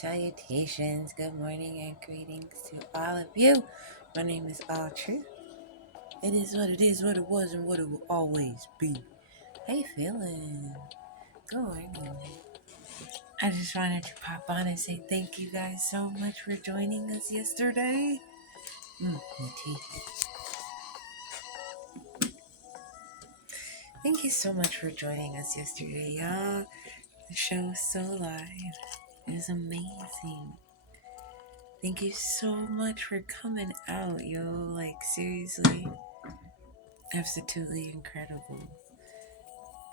Salutations, good morning, and greetings to all of you. My name is Alu-tru. It is what it is, what it was, and what it will always be. How you feeling? Good morning. I just wanted to pop on and say thank you guys so much for joining us yesterday. My teeth. Thank you so much for joining us yesterday, y'all. The show was so live. It was amazing. Thank you so much for coming out, yo. Like, seriously, absolutely incredible.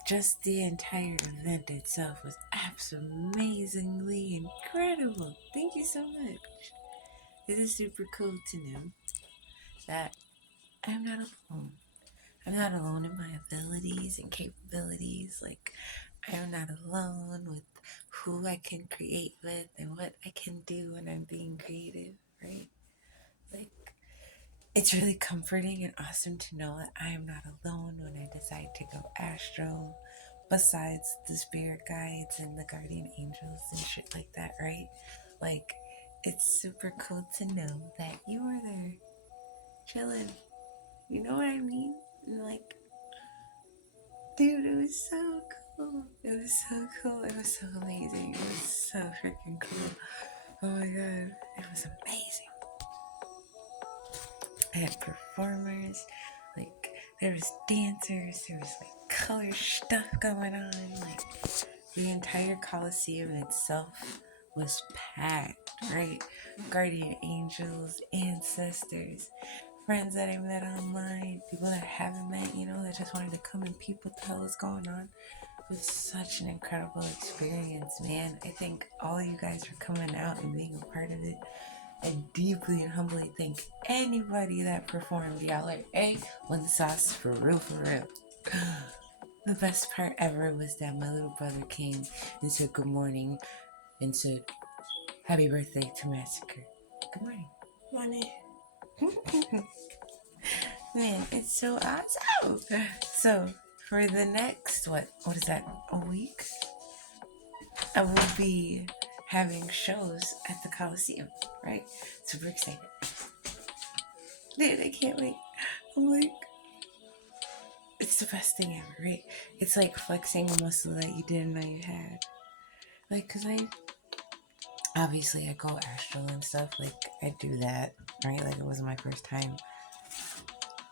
Just the entire event itself was amazingly incredible. Thank you so much. It is super cool to know that I'm not alone. I'm not alone in my abilities and capabilities. Like, I'm not alone with who I can create with and what I can do when I'm being creative, right? Like, it's really comforting and awesome to know that I am not alone when I decide to go astral, besides the spirit guides and the guardian angels and shit like that, right? Like, it's super cool to know that you are there chilling. You know what I mean? And like, dude, it was so cool. It was so cool. It was so amazing. It was so freaking cool. Oh my god, it was amazing. I had performers, like there was dancers, there was like color stuff going on, like the entire Coliseum itself was packed, right? Guardian angels, ancestors, friends that I met online, people that I haven't met, that just wanted to come and peep what the hell is going on. It was such an incredible experience, man. I think all of you guys for coming out and being a part of it. I deeply and humbly thank anybody that performed. Y'all are A1 sauce for real, for real. The best part ever was that my little brother came and said good morning and said happy birthday to Massacre. Good morning. Money. Man, it's so awesome. So for the next, what is that, a week? I will be having shows at the Coliseum, right? Super excited. Dude, I can't wait. I'm like, it's the best thing ever, right? It's like flexing a muscle that you didn't know you had. Like, cause obviously I go astral and stuff, like I do that, right? Like it wasn't my first time,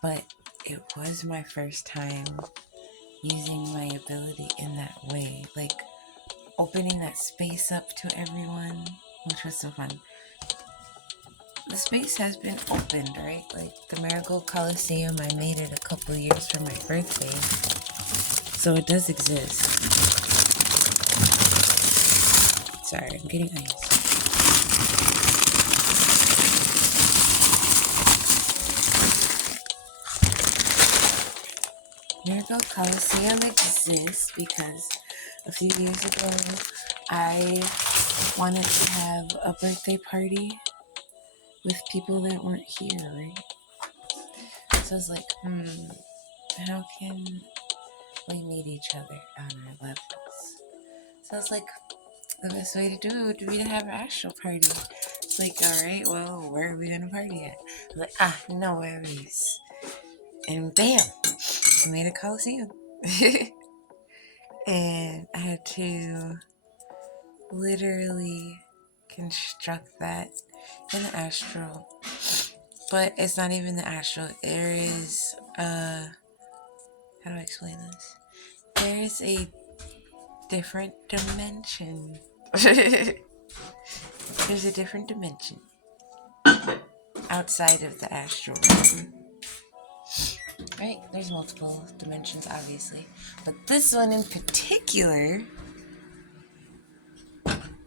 but it was my first time using my ability in that way, like opening that space up to everyone, which was so fun. The space has been opened, right? Like the Marigold Coliseum, I made it a couple years for my birthday, so it does exist. Sorry, I'm getting ice. Marigold Coliseum exists because a few years ago I wanted to have a birthday party with people that weren't here, right? So I was like, how can we meet each other on our levels? So I was like, the best way to do it would be to have an astral party. It's like, alright, well, where are we gonna party at? I was like, no worries. And bam, I made a Coliseum. And I had to literally construct that in the astral. But it's not even the astral. There is, how do I explain this? There is a different dimension. There's a different dimension outside of the astral realm. Right? There's multiple dimensions, obviously. But this one in particular,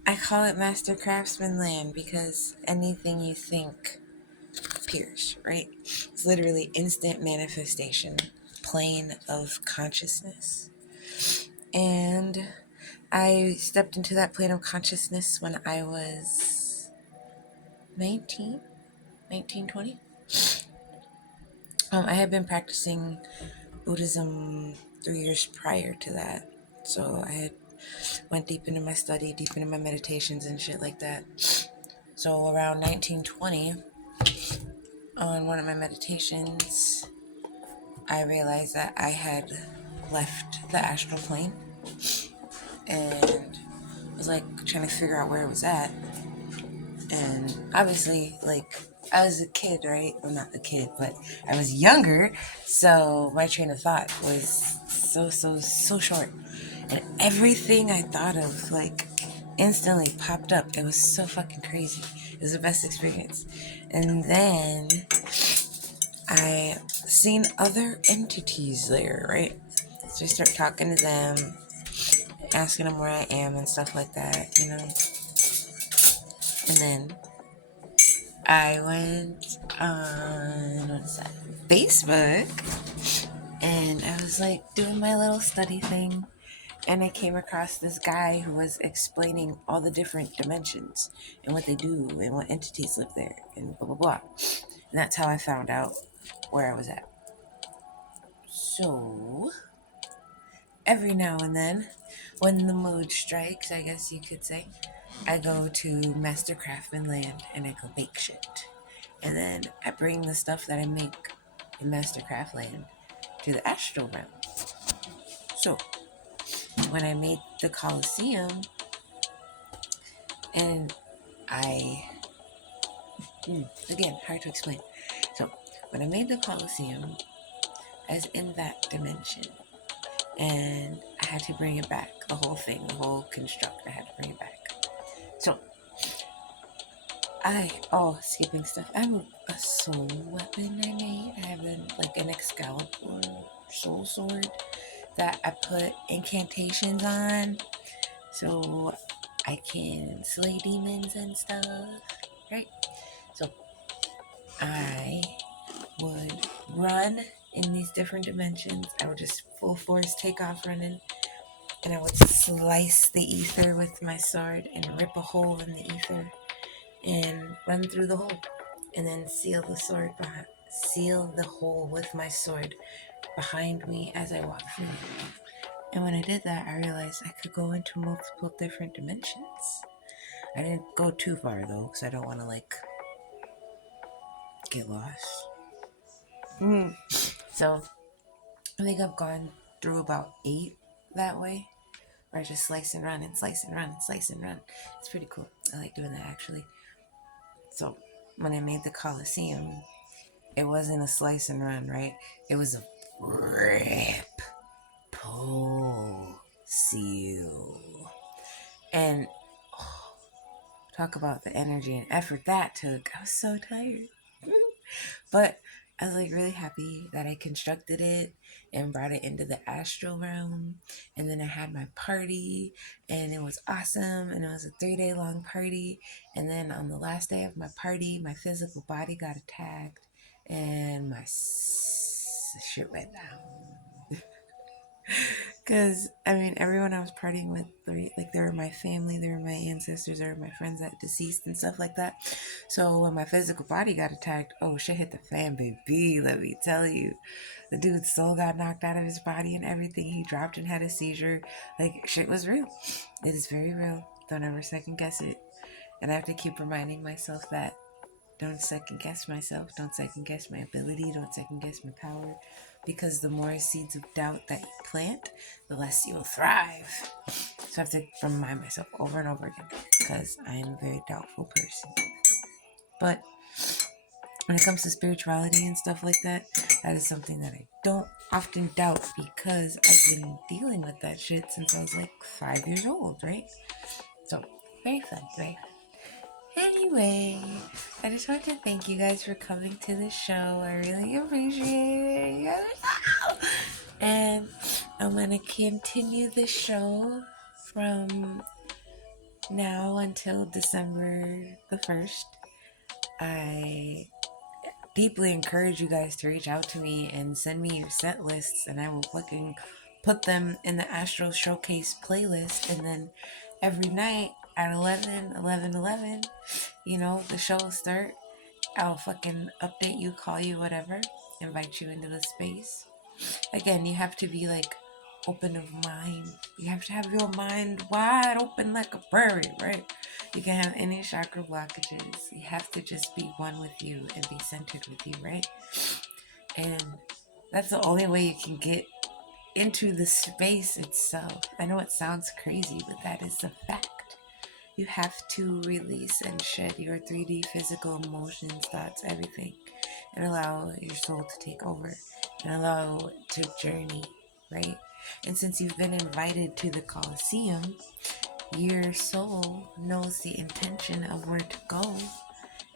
I call it Master Craftsman Land because anything you think appears, right? It's literally instant manifestation, plane of consciousness. And I stepped into that plane of consciousness when I was 19, 20. I had been practicing Buddhism 3 years prior to that. So I had went deep into my study, deep into my meditations and shit like that. So around 1920, on one of my meditations, I realized that I had left the astral plane and was like trying to figure out where it was at. And obviously, like, I was a kid, right? Well, not a kid, but I was younger, so my train of thought was so short. And everything I thought of, like, instantly popped up. It was so fucking crazy. It was the best experience. And then I seen other entities there, right? So I start talking to them, asking them where I am and stuff like that, you know? And then I went on, what is that, Facebook, and I was like doing my little study thing, and I came across this guy who was explaining all the different dimensions and what they do and what entities live there and blah blah blah. And that's how I found out where I was at. So every now and then, when the mood strikes, I guess you could say, I go to Master Craftsman Land and I go bake shit. And then I bring the stuff that I make in Mastercraft Land to the astral realm. So when I made the Colosseum, and I, again, hard to explain. So when I made the Colosseum, I was in that dimension, and I had to bring it back, the whole thing, the whole construct. I had to bring it back. So skipping stuff. I have a soul weapon I made. I have an Excalibur soul sword that I put incantations on so I can slay demons and stuff, right? So I would run in these different dimensions. I would just full force take off running, and I would slice the ether with my sword and rip a hole in the ether and run through the hole, and then seal the hole with my sword behind me as I walk through. And when I did that, I realized I could go into multiple different dimensions. I didn't go too far though, because I don't want to get lost. So I think I've gone through about 8 that way, where I just slice and run and slice and run and slice and run. It's pretty cool. I like doing that actually. So when I made the Colosseum, it wasn't a slice and run, right? It was a rip, pull, seal. And talk about the energy and effort that took. I was so tired. But I was like really happy that I constructed it and brought it into the astral realm. And then I had my party and it was awesome. And it was a 3-day long party. And then on the last day of my party, my physical body got attacked and my shit went down. Because, I mean, everyone I was partying with, like, they were my family, they were my ancestors, they were my friends that deceased and stuff like that. So when my physical body got attacked, oh, shit hit the fan, baby, let me tell you. The dude's soul got knocked out of his body and everything. He dropped and had a seizure. Like, shit was real. It is very real. Don't ever second guess it. And I have to keep reminding myself that don't second guess myself. Don't second guess my ability. Don't second guess my power. Because the more seeds of doubt that you plant, the less you'll thrive. So I have to remind myself over and over again. Because I am a very doubtful person. But when it comes to spirituality and stuff like that, that is something that I don't often doubt. Because I've been dealing with that shit since I was like 5 years old, right? So, very fun, very fun. Anyway, I just want to thank you guys for coming to the show. I really appreciate it. And I'm going to continue the show from now until December the 1st. I deeply encourage you guys to reach out to me and send me your set lists, and I will fucking put them in the Astral Showcase playlist. And then every night at 11, the show will start. I'll fucking update you, call you, whatever, invite you into the space. Again, you have to be like open of mind. You have to have your mind wide open like a prairie, right? You can have any chakra blockages. You have to just be one with you and be centered with you, right? And that's the only way you can get into the space itself. I know it sounds crazy, but that is the fact. You have to release and shed your 3D physical emotions, thoughts, everything, and allow your soul to take over and allow it to journey, right? And since you've been invited to the Colosseum, your soul knows the intention of where to go.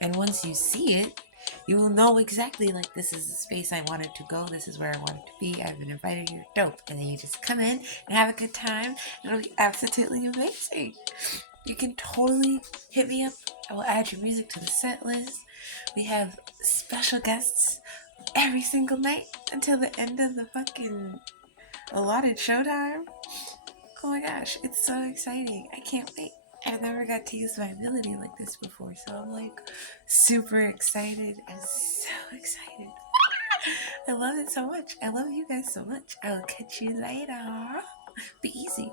And once you see it, you will know exactly, like, this is the space I wanted to go. This is where I wanted to be. I've been invited here. Dope. And then you just come in and have a good time. It'll be absolutely amazing. You can totally hit me up. I will add your music to the set list. We have special guests every single night until the end of the fucking allotted showtime. Oh my gosh, it's so exciting. I can't wait. I've never got to use my ability like this before, so I'm like super excited. I'm so excited. I love it so much. I love you guys so much. I will catch you later. Be easy.